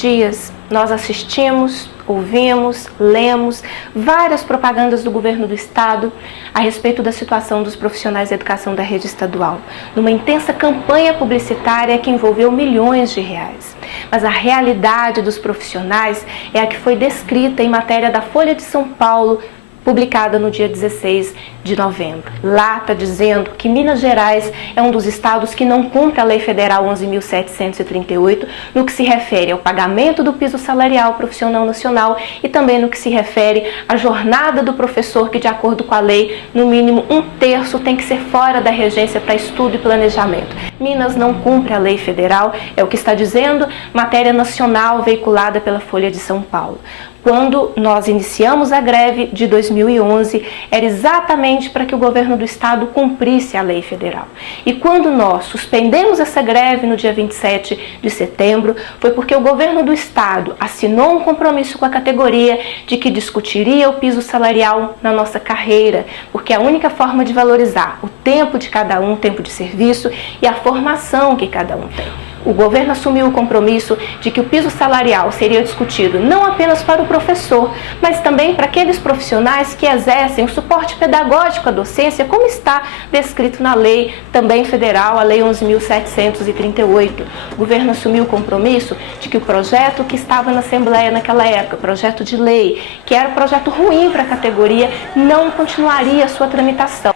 dias, nós assistimos, ouvimos, lemos várias propagandas do governo do estado a respeito da situação dos profissionais de educação da rede estadual, numa intensa campanha publicitária que envolveu milhões de reais. Mas a realidade dos profissionais é a que foi descrita em matéria da Folha de São Paulo, publicada no dia 16 de novembro. Lá está dizendo que Minas Gerais é um dos estados que não cumpre a Lei Federal 11.738 no que se refere ao pagamento do piso salarial profissional nacional e também no que se refere à jornada do professor que, de acordo com a lei, no mínimo 1/3 tem que ser fora da regência para estudo e planejamento. Minas não cumpre a Lei Federal, é o que está dizendo matéria nacional veiculada pela Folha de São Paulo. Quando nós iniciamos a greve de 2011, era exatamente para que o governo do estado cumprisse a lei federal. E quando nós suspendemos essa greve no dia 27 de setembro, foi porque o governo do estado assinou um compromisso com a categoria de que discutiria o piso salarial na nossa carreira, porque é a única forma de valorizar o tempo de cada um, o tempo de serviço e a formação que cada um tem. O governo assumiu o compromisso de que o piso salarial seria discutido não apenas para o professor, mas também para aqueles profissionais que exercem o suporte pedagógico à docência, como está descrito na lei também federal, a Lei 11.738. O governo assumiu o compromisso de que o projeto que estava na Assembleia naquela época, projeto de lei, que era um projeto ruim para a categoria, não continuaria a sua tramitação.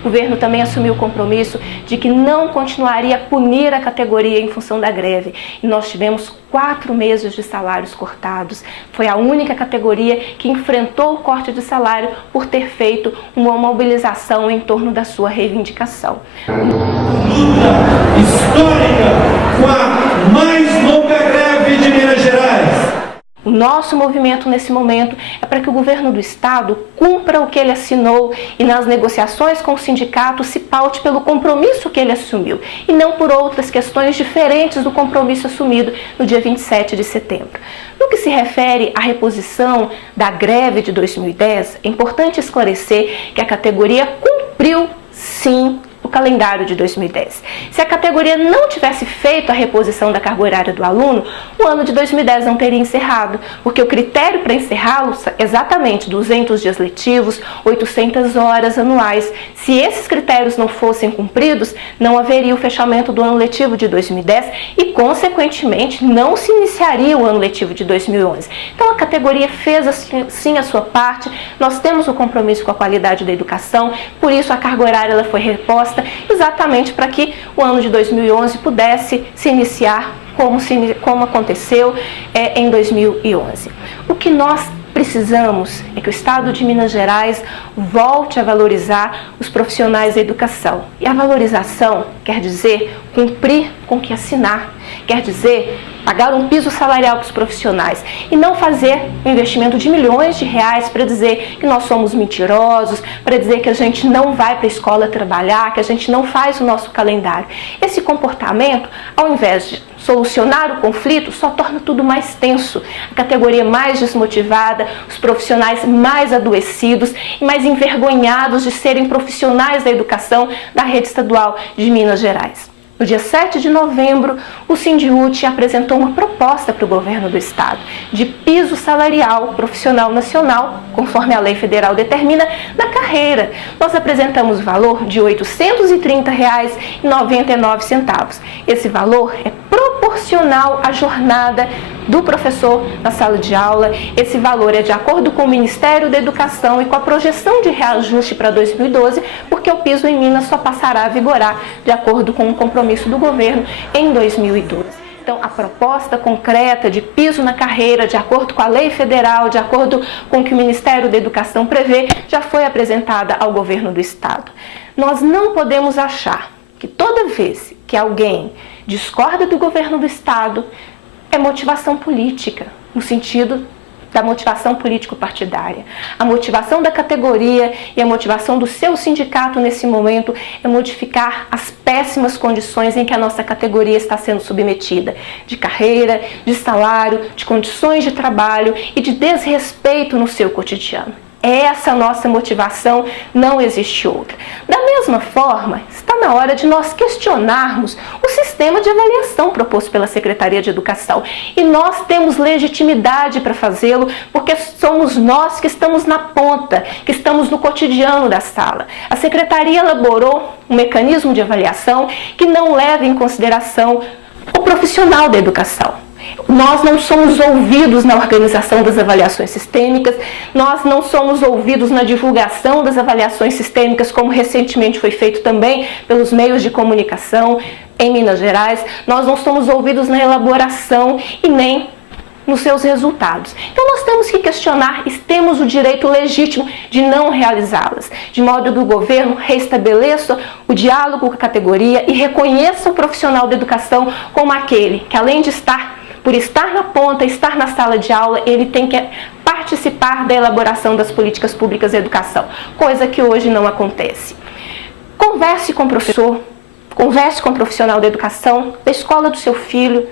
O governo também assumiu o compromisso de que não continuaria a punir a categoria em função da greve. E nós tivemos 4 meses de salários cortados. Foi a única categoria que enfrentou o corte de salário por ter feito uma mobilização em torno da sua reivindicação. Luta histórica com a mais longa greve de Minas Gerais. O nosso movimento nesse momento é para que o governo do estado cumpra o que ele assinou e nas negociações com o sindicato se paute pelo compromisso que ele assumiu e não por outras questões diferentes do compromisso assumido no dia 27 de setembro. No que se refere à reposição da greve de 2010, é importante esclarecer que a categoria cumpriu, sim, o calendário de 2010. Se a categoria não tivesse feito a reposição da carga horária do aluno, o ano de 2010 não teria encerrado, porque o critério para encerrá-lo é exatamente 200 dias letivos, 800 horas anuais. Se esses critérios não fossem cumpridos, não haveria o fechamento do ano letivo de 2010 e, consequentemente, não se iniciaria o ano letivo de 2011. Então, a categoria fez sim a sua parte, nós temos o compromisso com a qualidade da educação, por isso a carga horária ela foi reposta exatamente para que o ano de 2011 pudesse se iniciar como aconteceu em 2011. O que nós precisamos é que o estado de Minas Gerais volte a valorizar os profissionais da educação. E a valorização quer dizer cumprir com o que assinar, quer dizer pagar um piso salarial para os profissionais e não fazer um investimento de milhões de reais para dizer que nós somos mentirosos, para dizer que a gente não vai para a escola trabalhar, que a gente não faz o nosso calendário. Esse comportamento, ao invés de solucionar o conflito, só torna tudo mais tenso, a categoria mais desmotivada, os profissionais mais adoecidos e mais envergonhados de serem profissionais da educação da rede estadual de Minas Gerais. No dia 7 de novembro, o Sindiúti apresentou uma proposta para o governo do estado de piso salarial profissional nacional, conforme a lei federal determina, na carreira. Nós apresentamos o valor de R$ 830,99. Esse valor é proporcional à jornada do professor na sala de aula. Esse valor é de acordo com o Ministério da Educação e com a projeção de reajuste para 2012, porque o piso em Minas só passará a vigorar de acordo com o compromisso do governo em 2012. Então, a proposta concreta de piso na carreira, de acordo com a lei federal, de acordo com o que o Ministério da Educação prevê, já foi apresentada ao governo do estado. Nós não podemos achar que toda vez que alguém discorda do governo do estado, é motivação política, no sentido da motivação político-partidária. A motivação da categoria e a motivação do seu sindicato nesse momento é modificar as péssimas condições em que a nossa categoria está sendo submetida, de carreira, de salário, de condições de trabalho e de desrespeito no seu cotidiano. Essa nossa motivação, não existe outra. Da mesma forma, está na na hora de nós questionarmos o sistema de avaliação proposto pela Secretaria de Educação. E nós temos legitimidade para fazê-lo, porque somos nós que estamos na ponta, que estamos no cotidiano da sala. A Secretaria elaborou um mecanismo de avaliação que não leva em consideração o profissional da educação. Nós não somos ouvidos na organização das avaliações sistêmicas, nós não somos ouvidos na divulgação das avaliações sistêmicas, como recentemente foi feito também pelos meios de comunicação em Minas Gerais. Nós não somos ouvidos na elaboração e nem nos seus resultados. Então nós temos que questionar e temos o direito legítimo de não realizá-las, de modo que o governo restabeleça o diálogo com a categoria e reconheça o profissional da educação como aquele que, além de por estar na ponta, estar na sala de aula, ele tem que participar da elaboração das políticas públicas de educação, coisa que hoje não acontece. Converse com o professor, converse com o profissional da educação, da escola do seu filho,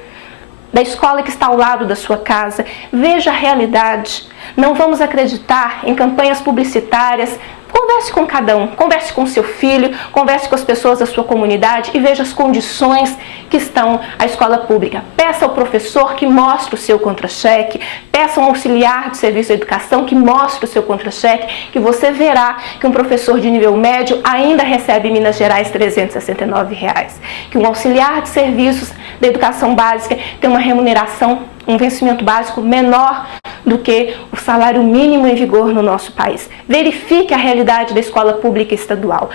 da escola que está ao lado da sua casa, veja a realidade. Não vamos acreditar em campanhas publicitárias. Converse com cada um, converse com seu filho, converse com as pessoas da sua comunidade e veja as condições que estão a escola pública. Peça ao professor que mostre o seu contra-cheque, peça ao auxiliar de serviço de educação que mostre o seu contra-cheque, que você verá que um professor de nível médio ainda recebe em Minas Gerais R$ 369, que um auxiliar de serviços da educação básica tem uma remuneração, um vencimento básico menor do que o salário mínimo em vigor no nosso país. Verifique a realidade da escola pública estadual.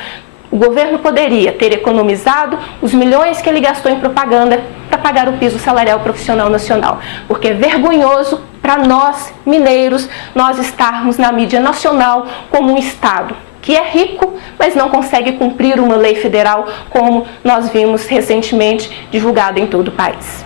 O governo poderia ter economizado os milhões que ele gastou em propaganda para pagar o piso salarial profissional nacional, porque é vergonhoso para nós, mineiros, nós estarmos na mídia nacional como um estado que é rico, mas não consegue cumprir uma lei federal, como nós vimos recentemente divulgada em todo o país.